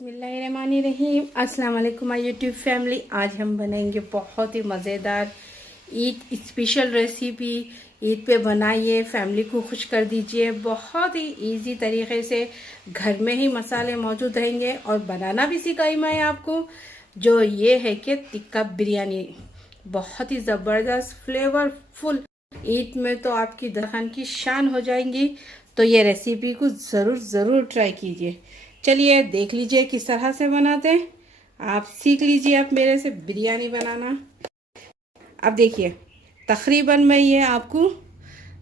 बिस्मिल्लाहिर्रहमानिर्रहीम। अस्सलाम वालेकुम माय यूट्यूब फैमिली। आज हम बनाएंगे बहुत ही मज़ेदार ईद स्पेशल रेसिपी। ईद पे बनाइए, फैमिली को खुश कर दीजिए। बहुत ही इजी तरीके से घर में ही मसाले मौजूद रहेंगे और बनाना भी सिखाई मैं आपको। जो ये है कि टिक्का बिरयानी, बहुत ही ज़बरदस्त फ्लेवरफुल। ईद में तो आपकी दस्तरखान की शान हो जाएंगी। तो ये रेसिपी को ज़रूर ट्राई कीजिए। चलिए देख लीजिए किस तरह से बनाते हैं। आप सीख लीजिए आप मेरे से बिरयानी बनाना। अब देखिए, तकरीबन मैं ये आपको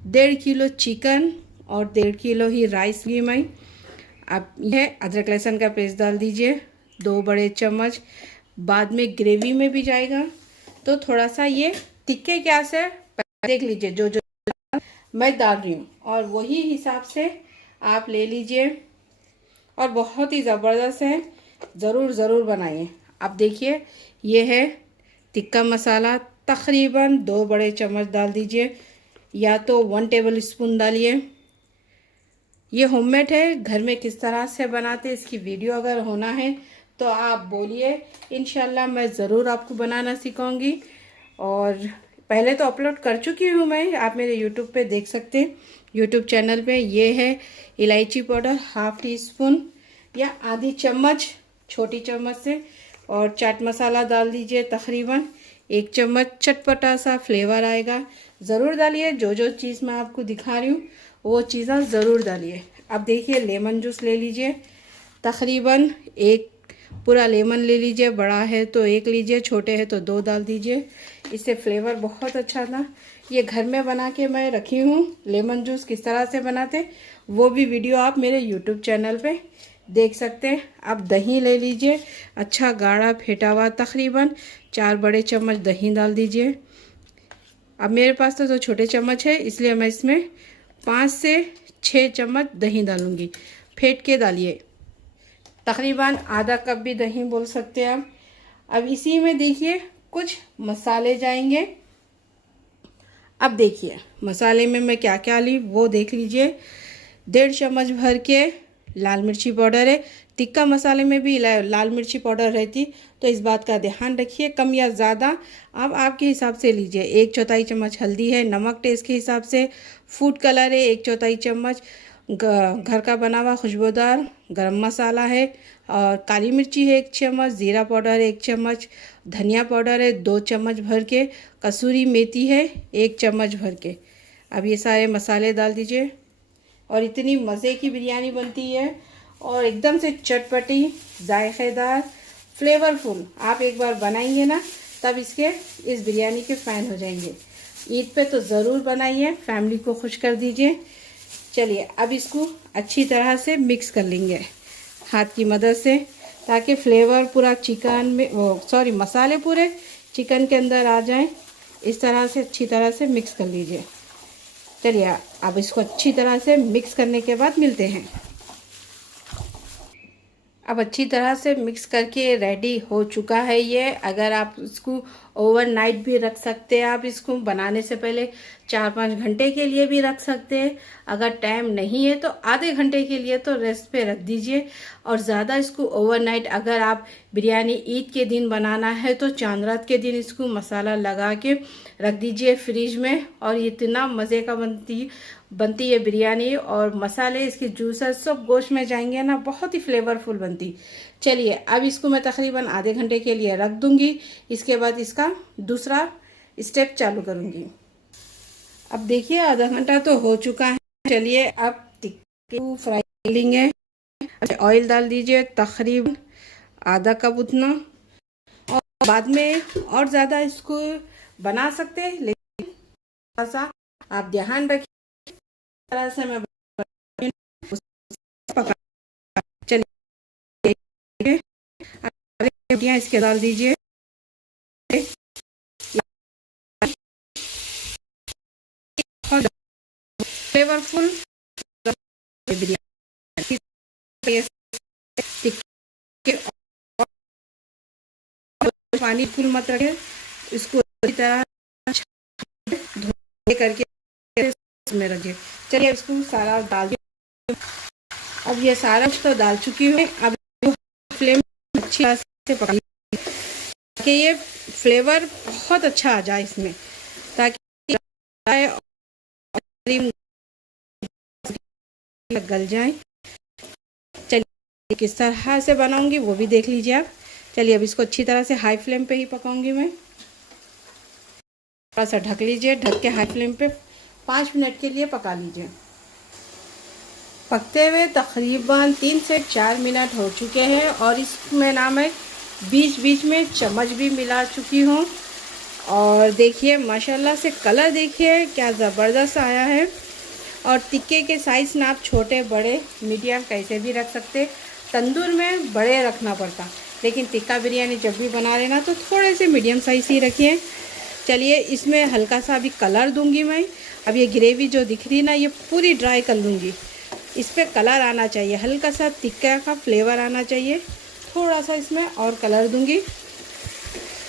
1.5 किलो चिकन और 1.5 किलो ही राइस ली मैं। अब यह अदरक लहसुन का पेस्ट डाल दीजिए 2 बड़े चम्मच। बाद में ग्रेवी में भी जाएगा तो थोड़ा सा ये तिक्के क्या से देख लीजिए जो जो मैं डाल रही हूँ, और वही हिसाब से आप ले लीजिए। और बहुत ही ज़बरदस्त है, ज़रूर बनाइए। अब देखिए, ये है टिक्का मसाला। तकरीबन 2 बड़े चम्मच डाल दीजिए, या तो 1 टेबल स्पून डालिए। ये होममेड है, घर में किस तरह से बनाते इसकी वीडियो अगर होना है तो आप बोलिए, इंशाल्लाह मैं ज़रूर आपको बनाना सिखाऊंगी। और पहले तो अपलोड कर चुकी हूँ मैं, आप मेरे यूट्यूब पे देख सकते हैं। यूट्यूब चैनल पे ये है इलायची पाउडर ½ टी स्पून या आधी चम्मच छोटी चम्मच से, और चाट मसाला डाल दीजिए तकरीबन 1 चम्मच। चटपटा सा फ्लेवर आएगा, ज़रूर डालिए। जो जो चीज़ मैं आपको दिखा रही हूँ वो चीज़ें ज़रूर डालिए। अब देखिए, लेमन जूस ले लीजिए, तकरीबन 1 पूरा लेमन ले लीजिए। बड़ा है तो 1 लीजिए, छोटे है तो 2 डाल दीजिए। इससे फ्लेवर बहुत अच्छा था। ये घर में बना के मैं रखी हूँ। लेमन जूस किस तरह से बनाते वो भी वीडियो आप मेरे यूट्यूब चैनल पे देख सकते हैं। अब दही ले लीजिए, अच्छा गाढ़ा फेटा हुआ, तकरीबन 4 बड़े चम्मच दही डाल दीजिए। अब मेरे पास तो छोटे चम्मच है, इसलिए मैं इसमें 5 से 6 चम्मच दही डालूंगी। फेंट के डालिए, तकरीबन आधा कप भी दही बोल सकते हैं आप। अब इसी में देखिए कुछ मसाले जाएंगे। अब देखिए मसाले में मैं क्या क्या ली वो देख लीजिए। 1.5 चम्मच भर के लाल मिर्ची पाउडर है। टिक्का मसाले में भी लाल मिर्ची पाउडर रहती, तो इस बात का ध्यान रखिए, कम या ज़्यादा आप आपके हिसाब से लीजिए। 1/4 चम्मच हल्दी है, नमक टेस्ट के हिसाब से, फूड कलर है 1/4 चम्मच, घर का बना हुआ खुशबूदार गरम मसाला है, और काली मिर्ची है 1 चम्मच, ज़ीरा पाउडर है 1 चम्मच, धनिया पाउडर है 2 चम्मच भर के, कसूरी मेथी है 1 चम्मच भर के। अब ये सारे मसाले डाल दीजिए, और इतनी मज़े की बिरयानी बनती है और एकदम से चटपटी, जायकेदार, फ्लेवरफुल। आप एक बार बनाएंगे ना तब इस बिरयानी के फ़ैन हो जाएंगे। ईद पे तो ज़रूर बनाइए, फैमिली को खुश कर दीजिए। चलिए अब इसको अच्छी तरह से मिक्स कर लेंगे हाथ की मदद से, ताकि फ्लेवर पूरा चिकन में मसाले पूरे चिकन के अंदर आ जाएं। इस तरह से अच्छी तरह से मिक्स कर लीजिए। चलिए अब इसको अच्छी तरह से मिक्स करने के बाद मिलते हैं। अब अच्छी तरह से मिक्स करके रेडी हो चुका है ये। अगर आप इसको ओवरनाइट भी रख सकते हैं, आप इसको बनाने से पहले 4-5 घंटे के लिए भी रख सकते हैं। अगर टाइम नहीं है तो आधे घंटे के लिए तो रेस्ट पे रख दीजिए। और ज़्यादा इसको ओवरनाइट, अगर आप बिरयानी ईद के दिन बनाना है तो चांद रात के दिन इसको मसाला लगा के रख दीजिए फ्रिज में। और इतना मज़े का बनती है बिरयानी, और मसाले इसके जूसेस सब गोश्त में जाएंगे ना, बहुत ही फ्लेवरफुल बनती। चलिए अब इसको मैं तकरीबन आधे घंटे के लिए रख दूंगी। इसके बाद इसका दूसरा स्टेप चालू करूंगी। अब देखिए आधा घंटा तो हो चुका है। चलिए अब टिक्के को फ्राई कर लेंगे। ऑयल डाल दीजिए तकरीबन आधा कप उतना, और बाद में और ज़्यादा इसको बना सकते हैं, लेकिन थोड़ा सा आप ध्यान रखिए तरह से मैं पका। चलिए इसके डाल दीजिए, फ्लेवरफुल बिरयानी। पानी फुल मत रखे, इसको अच्छी तरह धो करके में रखिए। चलिए इसको सारा डाल दिया। अब ये सारा तो डाल चुकी हूँ। अब फ्लेम अच्छी तरह से पका ताकि ये फ्लेवर बहुत अच्छा आ जाए इसमें, ताकि गल जाए। चलिए किस तरह से बनाऊंगी वो भी देख लीजिए आप। चलिए अब इसको अच्छी तरह से हाई फ्लेम पे ही पकाऊंगी मैं। थोड़ा सा ढक लीजिए, ढक के हाई फ्लेम पे 5 मिनट के लिए पका लीजिए। पकते हुए तकरीबन 3 से 4 मिनट हो चुके हैं और इसमें ना मैं बीच बीच में चम्मच भी मिला चुकी हूँ। और देखिए माशाल्लाह से कलर देखिए क्या ज़बरदस्त आया है। और टिक्के के साइज़ ना आप छोटे बड़े मीडियम कैसे भी रख सकते, तंदूर में बड़े रखना पड़ता, लेकिन टिक्का बिरयानी जब भी बना लेना तो थोड़े से मीडियम साइज़ ही रखिए। चलिए इसमें हल्का सा अभी कलर दूंगी मैं। अब ये ग्रेवी जो दिख रही ना ये पूरी ड्राई कर लूँगी। इस पर कलर आना चाहिए, हल्का सा टिक्का का फ्लेवर आना चाहिए। थोड़ा सा इसमें और कलर दूंगी।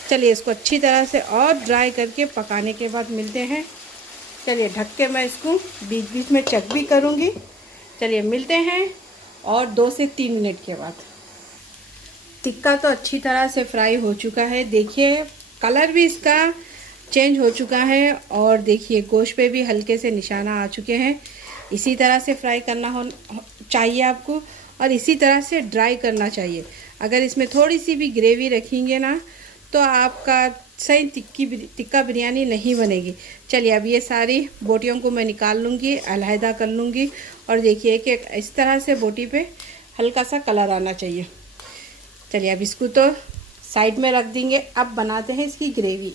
चलिए इसको अच्छी तरह से और ड्राई करके पकाने के बाद मिलते हैं। चलिए ढक के मैं इसको बीच बीच में चेक भी करूँगी। चलिए मिलते हैं और 2 से 3 मिनट के बाद। टिक्का तो अच्छी तरह से फ्राई हो चुका है, देखिए कलर भी इसका चेंज हो चुका है और देखिए गोश्त पे भी हल्के से निशाना आ चुके हैं। इसी तरह से फ्राई करना हो चाहिए आपको और इसी तरह से ड्राई करना चाहिए। अगर इसमें थोड़ी सी भी ग्रेवी रखेंगे ना तो आपका सही टिक्का बिरयानी नहीं बनेगी। चलिए अब ये सारी बोटियों को मैं निकाल लूँगी, अलहदा कर लूँगी। और देखिए कि इस तरह से बोटी पे हल्का सा कलर आना चाहिए। चलिए अब इसको तो साइड में रख देंगे। अब बनाते हैं इसकी ग्रेवी।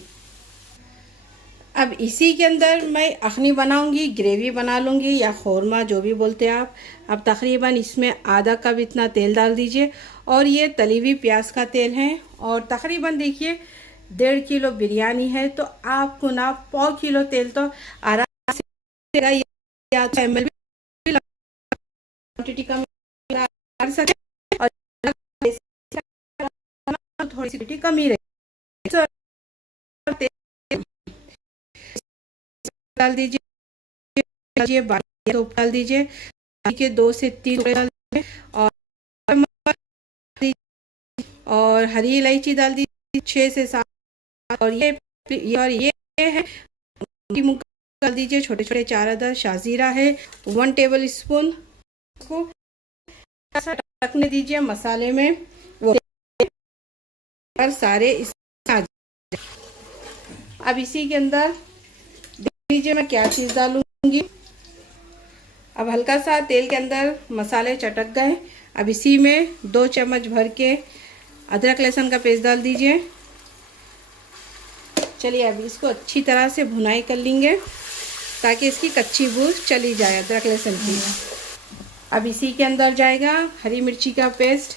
अब इसी के अंदर मैं अखनी बनाऊंगी, ग्रेवी बना लूँगी या खौरमा जो भी बोलते हैं आप। अब तकरीबन इसमें आधा कप इतना तेल डाल दीजिए और ये तली हुई प्याज का तेल है। और तकरीबन देखिए 1.5 किलो बिरयानी है तो आपको ना 1/4 किलो तेल तो आराम से या तो ml क्वांटिटी कम कर सकते और थोड़ी सी कम ही रहे। डाल दीजिए, डाल दीजिए के 2 से 3 डाल दीजिए और हरी इलायची डाल दीजिए 6 से 7 और ये है डाल दीजिए छोटे छोटे 4 अदद शाजीरा है 1 टेबल स्पून को रखने दीजिए मसाले में वो और सारे इस। अब इसी के अंदर लीजिए मैं क्या चीज़ डालूंगी। अब हल्का सा तेल के अंदर मसाले चटक गए। अब इसी में 2 चम्मच भर के अदरक लहसुन का पेस्ट डाल दीजिए। चलिए अब इसको अच्छी तरह से भुनाई कर लेंगे ताकि इसकी कच्ची बू चली जाए अदरक लहसुन की। अब इसी के अंदर जाएगा हरी मिर्ची का पेस्ट,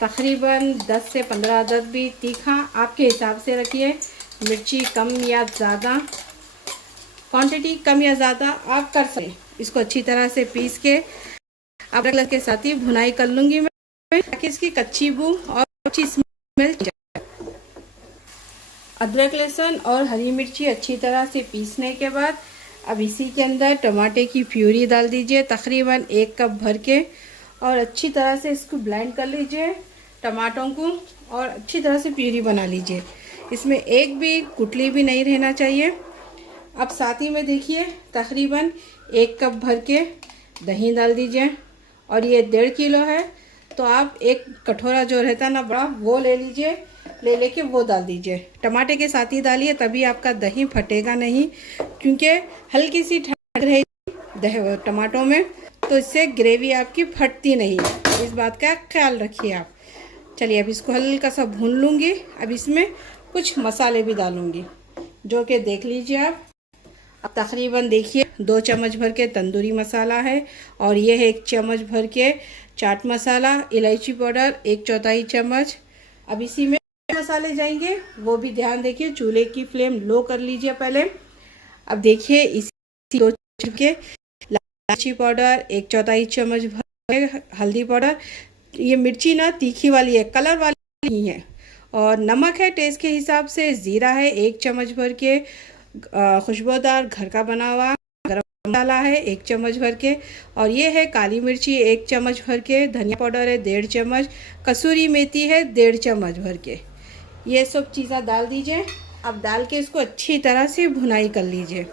तकरीबन 10 से 15 अदद भी, तीखा आपके हिसाब से रखिए, मिर्ची कम या ज़्यादा, क्वांटिटी कम या ज़्यादा आप कर सकते। इसको अच्छी तरह से पीस के अदरक के साथ ही भुनाई कर लूँगी मैं ताकि इसकी कच्ची बू और अच्छी स्मेल जाए। अदरक लहसुन और हरी मिर्ची अच्छी तरह से पीसने के बाद अब इसी के अंदर टमाटे की प्यूरी डाल दीजिए तकरीबन 1 कप भर के और अच्छी तरह से इसको ब्लेंड कर लीजिए टमाटों को और अच्छी तरह से प्यूरी बना लीजिए। इसमें एक भी गुठली भी नहीं रहना चाहिए। अब साथ ही में देखिए तकरीबन 1 कप भर के दही डाल दीजिए और ये 1.5 किलो है तो आप एक कटोरा जो रहता है ना बड़ा वो ले लीजिए, लेके वो डाल दीजिए। टमाटे के साथ ही डालिए तभी आपका दही फटेगा नहीं, क्योंकि हल्की सी ठंड रहेगी टमाटों में तो इससे ग्रेवी आपकी फटती नहीं है। इस बात का ख्याल रखिए आप। चलिए अब इसको हल्का सा भून लूँगी। अब इसमें कुछ मसाले भी डालूँगी जो कि देख लीजिए आप। अब तकरीबन देखिए 2 चम्मच भर के तंदूरी मसाला है और ये है 1 चम्मच भर के चाट मसाला, इलायची पाउडर 1/4 चम्मच। अब इसी में मसाले जाएंगे वो भी ध्यान देखिए, चूल्हे की फ्लेम लो कर लीजिए पहले। अब देखिए इसी 2 के इलायची पाउडर 1/4 चम्मच भर, हल्दी पाउडर, ये मिर्ची ना तीखी वाली है, कलर वाली नहीं है, और नमक है टेस्ट के हिसाब से, ज़ीरा है 1 चम्मच भर के, खुशबूदार घर का बना हुआ गरम मसाला है 1 चम्मच भर के, और ये है काली मिर्ची 1 चम्मच भर के, धनिया पाउडर है 1.5 चम्मच, कसूरी मेथी है 1.5 चम्मच भर के। ये सब चीज़ें डाल दीजिए। अब डाल के इसको अच्छी तरह से भुनाई कर लीजिए।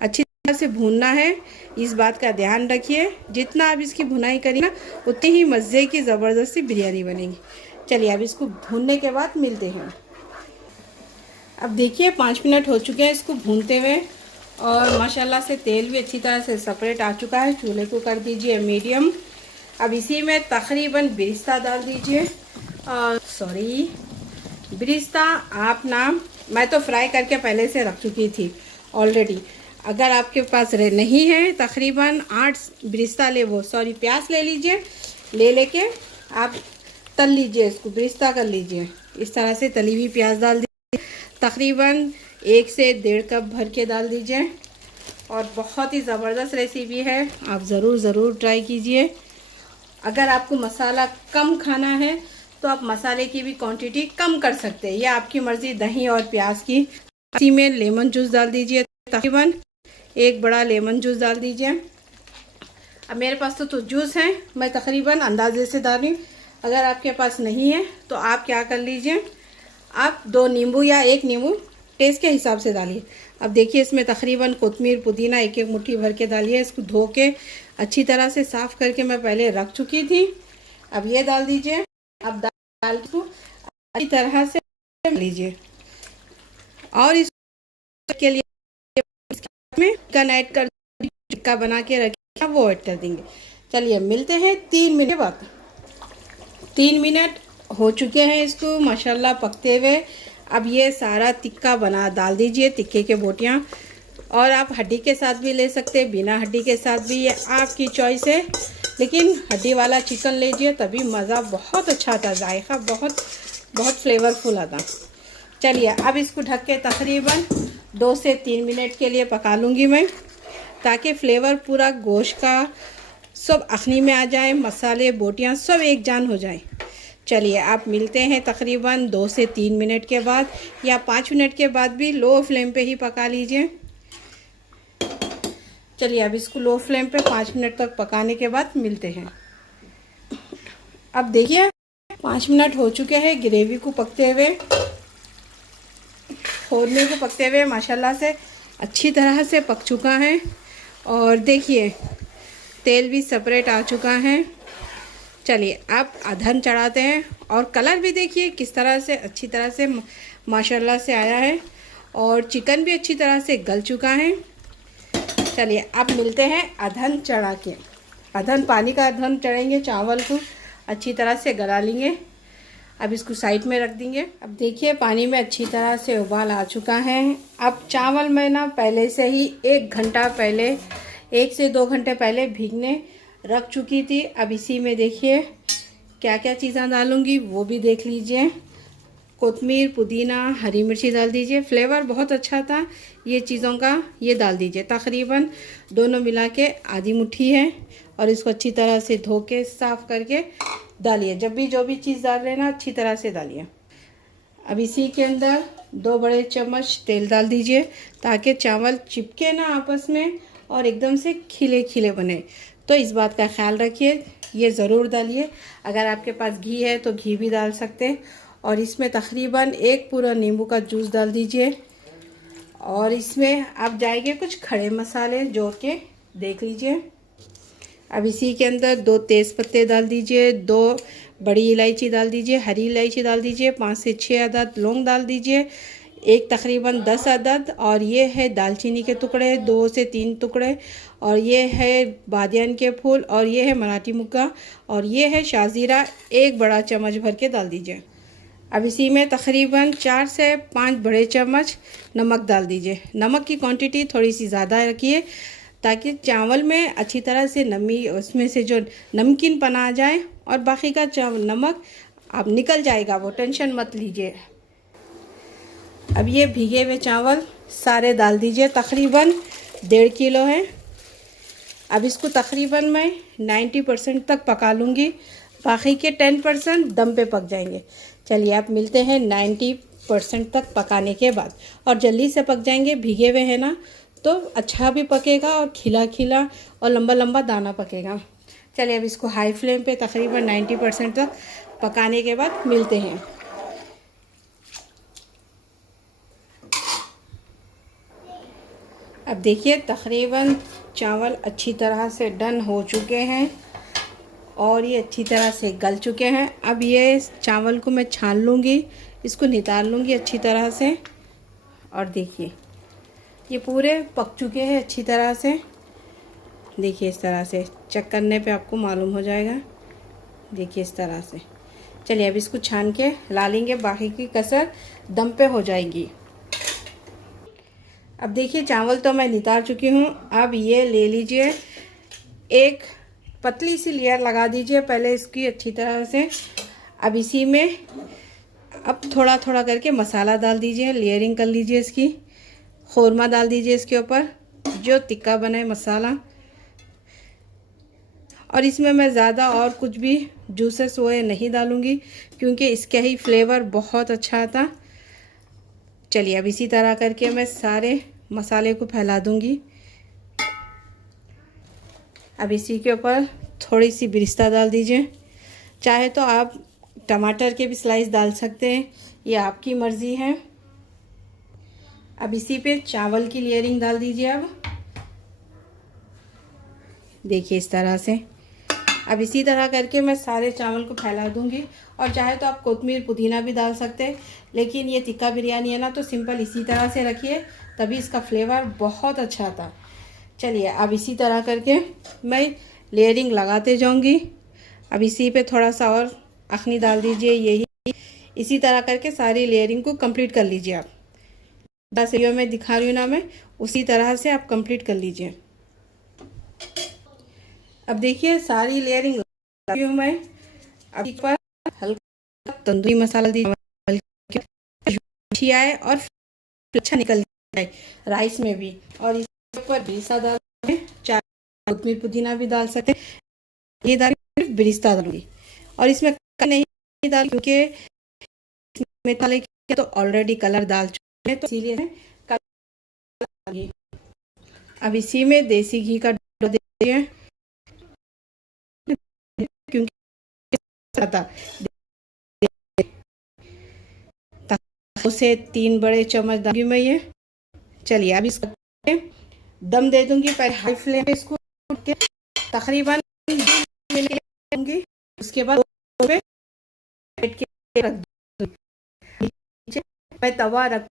अच्छी तरह से भूनना है, इस बात का ध्यान रखिए। जितना आप इसकी भुनाई करिए ना, उतनी ही मज़े की ज़बरदस्ती बिरयानी बनेगी। चलिए अब इसको भूनने के बाद मिलते हैं। अब देखिए 5 मिनट हो चुके हैं इसको भूनते हुए, और माशाल्लाह से तेल भी अच्छी तरह से सेपरेट आ चुका है। चूल्हे को कर दीजिए मीडियम। अब इसी में तकरीबन बिरिस्ता डाल दीजिए। बिरिस्ता आप नाम, मैं तो फ्राई करके पहले से रख चुकी थी ऑलरेडी। अगर आपके पास नहीं है, तकरीबन 8 बिरिस्ता प्याज ले लीजिए। लेके आप तल लीजिए, इसको बिरिस्ता कर लीजिए। इस तरह से तली हुई प्याज डाल दीजिए, तकरीबन 1 से 1.5 कप भर के डाल दीजिए। और बहुत ही ज़बरदस्त रेसिपी है, आप ज़रूर ट्राई कीजिए। अगर आपको मसाला कम खाना है तो आप मसाले की भी क्वांटिटी कम कर सकते हैं, यह आपकी मर्ज़ी। दही और प्याज की, इसी में लेमन जूस डाल दीजिए, तकरीबन 1 बड़ा लेमन जूस डाल दीजिए। अब मेरे पास तो जूस है, मैं तकरीबन अंदाजे से डाल रही हूँ। अगर आपके पास नहीं है तो आप क्या कर लीजिए, आप 2 नींबू या 1 नींबू टेस्ट के हिसाब से डालिए। अब देखिए इसमें तकरीबन कोतमीर पुदीना 1 मुट्ठी भर के डालिए। इसको धो के अच्छी तरह से साफ़ करके मैं पहले रख चुकी थी। अब ये डाल दीजिए। अब दाल को अच्छी तरह से लीजिए, और इसके लिए में चिकन ऐड कर, टिक्का बना के रखिए वो ऐड कर देंगे। चलिए मिलते हैं 3 मिनट बाद। 3 मिनट हो चुके हैं इसको माशाल्लाह पकते हुए। अब ये सारा टिक्का बना डाल दीजिए, टिक्के के बोटियाँ। और आप हड्डी के साथ भी ले सकते हैं, बिना हड्डी के साथ भी, ये आपकी चॉइस है। लेकिन हड्डी वाला चिकन लीजिए, तभी मज़ा बहुत अच्छा आता, जायका बहुत फ्लेवरफुल आता। चलिए अब इसको ढक के तकरीबन 2 से 3 मिनट के लिए पका लूँगी मैं, ताकि फ्लेवर पूरा गोश्त का सब अखनी में आ जाए, मसाले बोटियाँ सब एक जान हो जाए। चलिए आप मिलते हैं तकरीबन 2 से 3 मिनट के बाद, या 5 मिनट के बाद भी लो फ्लेम पे ही पका लीजिए। चलिए अब इसको लो फ्लेम पे 5 मिनट तक पकाने के बाद मिलते हैं। अब देखिए 5 मिनट हो चुके हैं ग्रेवी को पकते हुए, खोलने को पकते हुए। माशाल्लाह से अच्छी तरह से पक चुका है, और देखिए तेल भी सेपरेट आ चुका है। चलिए अब अधन चढ़ाते हैं, और कलर भी देखिए किस तरह से अच्छी तरह से माशाल्लाह से आया है, और चिकन भी अच्छी तरह से गल चुका है। चलिए अब मिलते हैं अधन चढ़ा के। अधन पानी का अधन चढ़ेंगे, चावल को अच्छी तरह से गला लेंगे। अब इसको साइड में रख देंगे। अब देखिए पानी में अच्छी तरह से उबाल आ चुका है। अब चावल मैं ना पहले से ही 1 घंटा पहले, 1 से 2 घंटे पहले भीगने रख चुकी थी। अब इसी में देखिए क्या क्या चीज़ें डालूँगी वो भी देख लीजिए। कोतमीर, पुदीना, हरी मिर्ची डाल दीजिए, फ्लेवर बहुत अच्छा था ये चीज़ों का, ये डाल दीजिए। तकरीबन दोनों मिला के आधी मुट्ठी है, और इसको अच्छी तरह से धो के साफ़ करके डालिए। जब भी जो भी चीज़ डाल रहे हैं ना, अच्छी तरह से डालिए। अब इसी के अंदर 2 बड़े चम्मच तेल डाल दीजिए, ताकि चावल चिपके ना आपस में, और एकदम से खिले खिले बने। तो इस बात का ख्याल रखिए, ये ज़रूर डालिए। अगर आपके पास घी है तो घी भी डाल सकते हैं। और इसमें तकरीबन 1 पूरा नींबू का जूस डाल दीजिए, और इसमें आप जाएंगे कुछ खड़े मसाले जोड़ के देख लीजिए। अब इसी के अंदर 2 तेज़ पत्ते डाल दीजिए, 2 बड़ी इलायची डाल दीजिए, हरी इलायची डाल दीजिए, 5 से 6 अदद लौंग डाल दीजिए, एक तकरीबन 10 अदद, और ये है दालचीनी के टुकड़े 2 से 3 टुकड़े, और ये है बादियान के फूल, और ये है मराठी मुग्गा, और ये है शाज़ीरा 1 बड़ा चम्मच भर के डाल दीजिए। अब इसी में तकरीबन 4 से 5 बड़े चम्मच नमक डाल दीजिए। नमक की क्वांटिटी थोड़ी सी ज़्यादा रखिए, ताकि चावल में अच्छी तरह से नमी, उसमें से जो नमकीनपना आ जाए, और बाकी का नमक अब निकल जाएगा, वो टेंशन मत लीजिए। अब ये भीगे हुए चावल सारे डाल दीजिए, तकरीबन 1.5 किलो है। अब इसको तकरीबन मैं 90% तक पका लूँगी, बाकी के 10% दम पे पक जाएंगे। चलिए आप मिलते हैं 90% तक पकाने के बाद, और जल्दी से पक जाएंगे, भीगे हुए हैं ना, तो अच्छा भी पकेगा और खिला खिला और लंबा लंबा दाना पकेगा। चलिए अब इसको हाई फ्लेम पे तकरीबन 90% तक पकाने के बाद मिलते हैं। अब देखिए तकरीबन चावल अच्छी तरह से डन हो चुके हैं और ये अच्छी तरह से गल चुके हैं। अब ये चावल को मैं छान लूँगी, इसको निकाल लूँगी अच्छी तरह से। और देखिए ये पूरे पक चुके हैं अच्छी तरह से। देखिए इस तरह से चेक करने पे आपको मालूम हो जाएगा। देखिए इस तरह से। चलिए अब इसको छान के ला लेंगे, बाकी की कसर दम पे हो जाएगी। अब देखिए चावल तो मैं नितार चुकी हूँ। अब ये ले लीजिए, एक पतली सी लेयर लगा दीजिए पहले इसकी अच्छी तरह से। अब इसी में अब थोड़ा थोड़ा करके मसाला डाल दीजिए, लेयरिंग कर लीजिए इसकी। खौरमा डाल दीजिए इसके ऊपर, जो टिक्का बनाए मसाला। और इसमें मैं ज़्यादा और कुछ भी जूसेस वो नहीं डालूँगी क्योंकि इसका ही फ्लेवर बहुत अच्छा आता। चलिए अब इसी तरह करके मैं सारे मसाले को फैला दूँगी। अब इसी के ऊपर थोड़ी सी बिरिस्ता डाल दीजिए, चाहे तो आप टमाटर के भी स्लाइस डाल सकते हैं, ये आपकी मर्ज़ी है। अब इसी पे चावल की लेयरिंग डाल दीजिए। अब देखिए इस तरह से। अब इसी तरह करके मैं सारे चावल को फैला दूंगी। और चाहे तो आप कोतमीर पुदीना भी डाल सकते हैं, लेकिन ये टिक्का बिरयानी है ना, तो सिंपल इसी तरह से रखिए, तभी इसका फ्लेवर बहुत अच्छा आता। चलिए अब इसी तरह करके मैं लेयरिंग लगाते जाऊंगी। अब इसी पे थोड़ा सा और अखनी डाल दीजिए। यही इसी तरह करके सारी लेयरिंग को कंप्लीट कर लीजिए। आप बस वीडियो में दिखा रही हूँ ना मैं, उसी तरह से आप कंप्लीट कर लीजिए। अब देखिए सारी लेयरिंग लगी हूँ मैं। अब एक बार हल्का तंदूरी मसाला दीजिए आए और अच्छा निकल जाए राइस में भी। और इसके ऊपर बिरिस्ता डाल, चाहे कोतमीर पुदीना भी डाल सकते हैं। ये दाल बिरिस्ता डालूंगी और इसमें नहीं डाल क्योंकि इसमें तो ऑलरेडी कलर डाल चुके हैं, तो इसीलिए कलर। अब इसी में देसी घी का डो दीजिए क्योंकि उसे 3 बड़े चम्मच डालूंगी मैं ये। चलिए अब इसको दम दे दूंगी, पहले हाई फ्लेम पे इसको तकरीबन 2 मिनट दूंगी। उसके बाद रख दूंगी। मैं तवा रख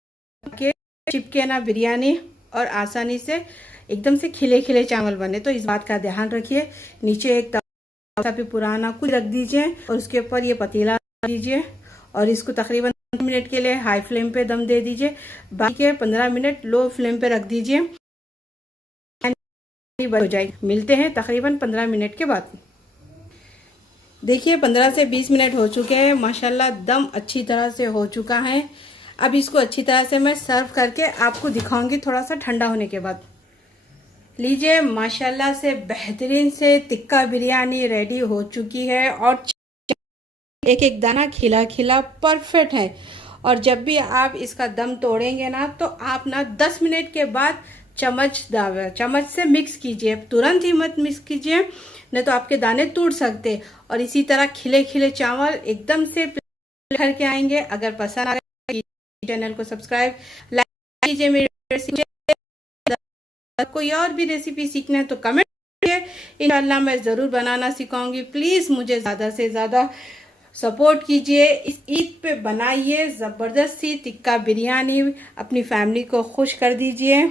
के चिपके ना बिरयानी और आसानी से एकदम से खिले खिले चावल बने, तो इस बात का ध्यान रखिए। नीचे एक तवा पे पुराना कुछ रख दीजिए और उसके ऊपर ये पतीला दीजिए और इसको तकरीबन 5 मिनट के लिए हाई फ्लेम पे दम दे दीजिए। बाकी के 15 मिनट लो फ्लेम पे रख दीजिए, हो जाएगी। मिलते हैं तकरीबन 15 मिनट के बाद। देखिए 15 से 20 मिनट हो चुके हैं, माशाल्लाह दम अच्छी तरह से हो चुका है। अब इसको अच्छी तरह से मैं सर्व करके आपको दिखाऊंगी थोड़ा सा ठंडा होने के बाद। लीजिए माशाल्लाह से बेहतरीन से टिक्का बिरयानी रेडी हो चुकी है और एक एक दाना खिला खिला परफेक्ट है। और जब भी आप इसका दम तोड़ेंगे ना, तो आप ना 10 मिनट के बाद चम्मच से मिक्स कीजिए, तुरंत ही मत मिक्स कीजिए, नहीं तो आपके दाने टूट सकते। और इसी तरह खिले खिले चावल एकदम से भर के आएंगे। अगर पसंद आए चैनल को सब्सक्राइब लाइक कीजिए। मेरी रेसिपी कोई और भी रेसिपी सीखना है तो कमेंट कीजिए, इंशाल्लाह मैं ज़रूर बनाना सिखाऊंगी। प्लीज़ मुझे ज़्यादा से ज़्यादा सपोर्ट कीजिए। इस ईद पे बनाइए ज़बरदस्ती टिक्का बिरयानी, अपनी फैमिली को खुश कर दीजिए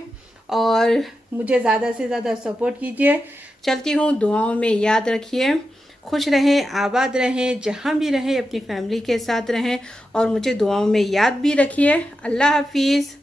और मुझे ज़्यादा से ज़्यादा सपोर्ट कीजिए। चलती हूँ, दुआओं में याद रखिए। खुश रहें, आबाद रहें, जहाँ भी रहें अपनी फैमिली के साथ रहें और मुझे दुआओं में याद भी रखिए। अल्लाह हाफिज़।